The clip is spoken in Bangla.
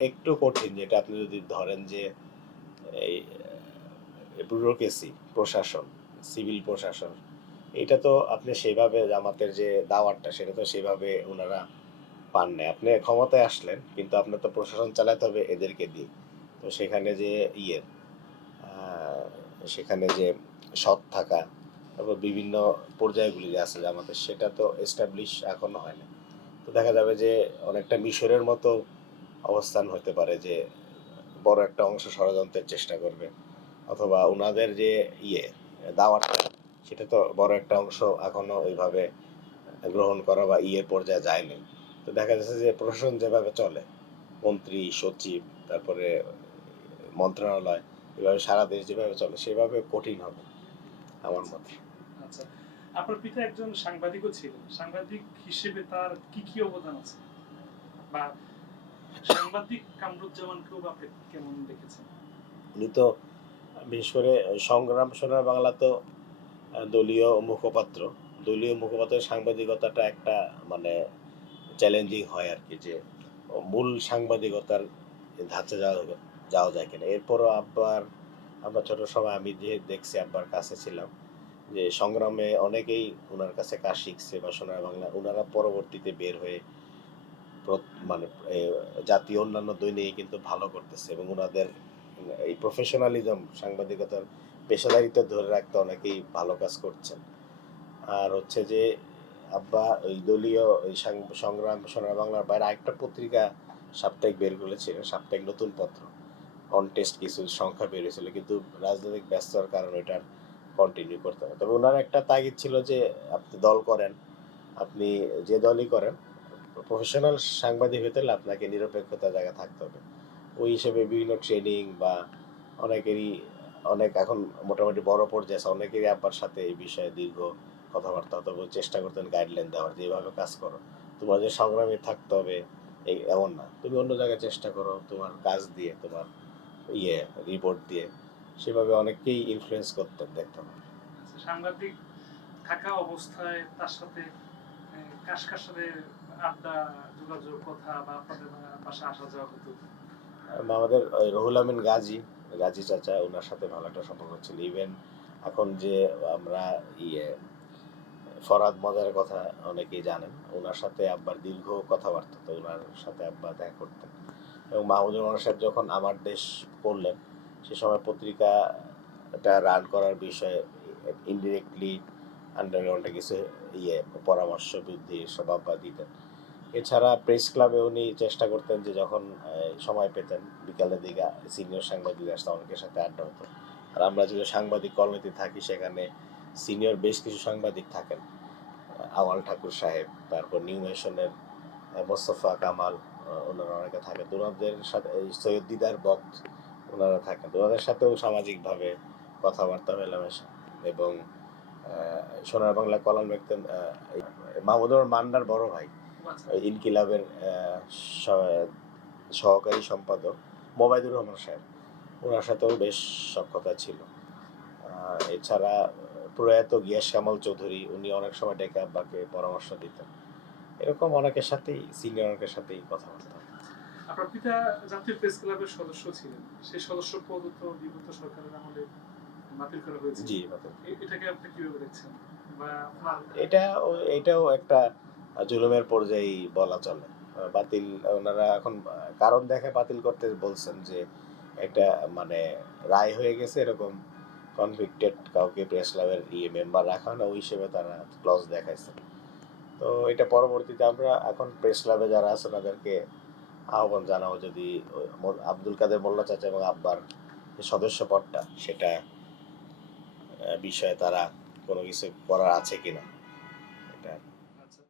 একটু কঠিন, যেটা আপনি যদি ধরেন যে এই ব্যুরোক্রেসি, প্রশাসন, সিভিল প্রশাসন, এটা তো আপনি সেভাবে জামাতের যে দাওয়াতটা সেটা তো সেভাবে ওনারা পান নাই। আপনি ক্ষমতায় আসলেন কিন্তু আপনার তো প্রশাসন চালাতে হবে এদেরকে দিয়ে। তো সেখানে যে ইয়ে আহ, সেখানে যে সৎ থাকা, তারপর বিভিন্ন পর্যায়গুলি যে আছে জামাতের, সেটা তো এস্টাবলিশ এখনো হয় না। তো দেখা যাবে যে অনেকটা মিশরের মতো অবস্থান হতে পারে, যে বড় একটা অংশ ষড়যন্ত্রের চেষ্টা করবে, অথবা ওনাদের যে ইয়ে দাওয়াতটা, সেটা তো বড় একটা অংশ এখনো ওইভাবে গ্রহণ করা বা পর্যায়ে যায়নি। তো দেখা যাচ্ছে যে প্রশাসন যেভাবে চলে, মন্ত্রী সচিব, তারপরে মন্ত্রণালয়, এভাবে সারা দেশ যেভাবে চলে সেভাবে কঠিন হবে আমার মতে। আচ্ছা, আপনার পিতা একজন সাংবাদিকও ছিলেন। সাংবাদিক হিসেবে তার কি কি অবদান আছে, বা সাংবাদিক কামরুজ্জামানকেও আপনি কেমন দেখেছেন? উনি তো বিশেষ করে সংগ্রাম সোনার বাংলা তো দলীয় মুখপাত্র। দলীয় মুখপাত্রের সাংবাদিকতাটা একটা মানে চ্যালেঞ্জিং হয় আর কি, যে মূল সাংবাদিকতার ধাঁচে যাওয়া যাওয়া যায় কিনা। এরপরও আমরা ছোট সময় আমি যে দেখছি, আব্বার কাছে ছিলাম, যে সংগ্রামে অনেকেই ওনার কাছে কাজ শিখছে বা সোনার বাংলা ওনারা পরবর্তীতে বের হয়ে মানে জাতীয় অন্যান্য দৈনিকে কিন্তু ভালো করতেছে, এবং ওনাদের এই প্রফেশনালিজম, সাংবাদিকতার পেশাদারিত্ব ধরে রাখতে অনেকেই ভালো কাজ করছেন। আর হচ্ছে যে আব্বা ওই দলীয় ওই সংগ্রাম সোনার বাংলার বাইরে আরেকটা পত্রিকা সাপ্তাহিক বের করেছিলেন, সাপ্তাহিক নতুন পত্র, কন্টেস্ট কিছু সংখ্যা বেরিয়েছিল, কিন্তু রাজনৈতিক ব্যস্ততার কারণে ওইটার কন্টিনিউ করতে হবে। তবে ওনার একটা তাগিদ ছিল যে আপনি দল করেন, আপনি যে দলই করেন, প্রফেশনাল সাংবাদিক হতে হলে আপনাকে নিরপেক্ষতার জায়গা থাকতে হবে। ওই হিসেবে বিভিন্ন ট্রেনিং বা অনেকেরই অনেক এখন মোটামুটি বড় পর্যায়ে আছে, অনেকেরই আব্বার সাথে এই বিষয়ে দীর্ঘ কথাবার্তা, তবে চেষ্টা করতেন গাইডলাইন দেওয়ার, যে এইভাবে কাজ করো, তোমার যে সংগ্রামে থাকতে হবে এই এমন না, তুমি অন্য জায়গায় চেষ্টা করো তোমার কাজ দিয়ে, তোমার রিপোর্ট দিয়ে। সেভাবে অনেককেই ইনফ্লুয়েন্স করতেন দেখতাম। সাংবাদিক থাকা অবস্থায় তার সাথে কার কার সাথে আড্ডা, যোগাযোগ, কথা বা আপনাদের বাসা আসা যাওয়া হতো? আমাদের রুহুল আমিন গাজী, গাজী চাচা, ওনার সাথে ভালো একটা সম্পর্ক ছিল। ইভেন এখন যে আমরা ইয়ে ফরহাদ মজার কথা অনেকেই জানেন, ওনার সাথে আব্বার দীর্ঘ কথাবার্তা, তো ওনার সাথে আব্বা দেখা করতেন। এবং মাহমুদুর রহমান সাহেব যখন আমার দেশ করলেন, সে সময় পত্রিকাটা রান করার বিষয়ে ইনডিরেক্টলি আন্ডারগ্রাউন্ডে কিছু পরামর্শ বৃদ্ধি সব আব্বা দিতেন। এছাড়া প্রেস ক্লাবে উনি চেষ্টা করতেন যে যখন সময় পেতেন বিকালের দিকে সিনিয়র সাংবাদিক আসতো, অনেকের সাথে আড্ডা হতো। আর আমরা যদি সাংবাদিক কলোনিতে থাকি, সেখানে সিনিয়র বেশ কিছু সাংবাদিক থাকেন, আওয়াল ঠাকুর সাহেব, তারপর নিউ নেশনের মোস্তফা কামাল, ওনারা অনেকে থাকেন। ওনাদের সাথে এই সৈয়দ দিদার বক্ত, ওনারা থাকেন। ওনাদের সাথেও সামাজিকভাবে কথাবার্তা মেলামেশা। এবং সোনার বাংলা কলাম লিখতেন মাহমুদুর মান্নার বড় ভাই, ইনকিলাবের সহকারী সম্পাদক মোবাইদুর রহমান সাহেব, ওনার সাথেও বেশ সখ্যতা ছিল। এছাড়া প্রয়াত গিয়াস শ্যামল চৌধুরী, উনি অনেক সময় ডেকে আব্বাকে পরামর্শ দিতেন। এরকম অনেকের সাথেই, সিনিয়র অনেকের সাথেই কথাবার্তা। আপনার পিতা জাতীয় প্রেস ক্লাবের সদস্য ছিলেন, সেই সদস্য পদ তো বিগত সরকারের আমলে বাতিল করা হয়েছে। জি, এটাকে আপনি কিভাবে দেখছেন? বা এটাও একটা জুলুমের পর্যায়ে বলা চলে। বাতিল ওনারা এখন কারণ দেখে বাতিল করতে বলছেন, যে একটা মানে রায় হয়ে গেছে, এরকম কনভিক্টেড কাউকে প্রেস ক্লাবের মেম্বার রাখা না, ওই হিসেবে তারা ক্লজ দেখাইছে। তো এটা পরবর্তীতে আমরা এখন প্রেস ক্লাবে যারা আছে তাদেরকে আহ্বান জানাবো, যদি আব্দুল কাদের মোল্লা চাচা এবং আব্বার যে সদস্য পদটা, সেটা বিষয়ে তারা কোনো কিছু করার আছে কিনা এটা।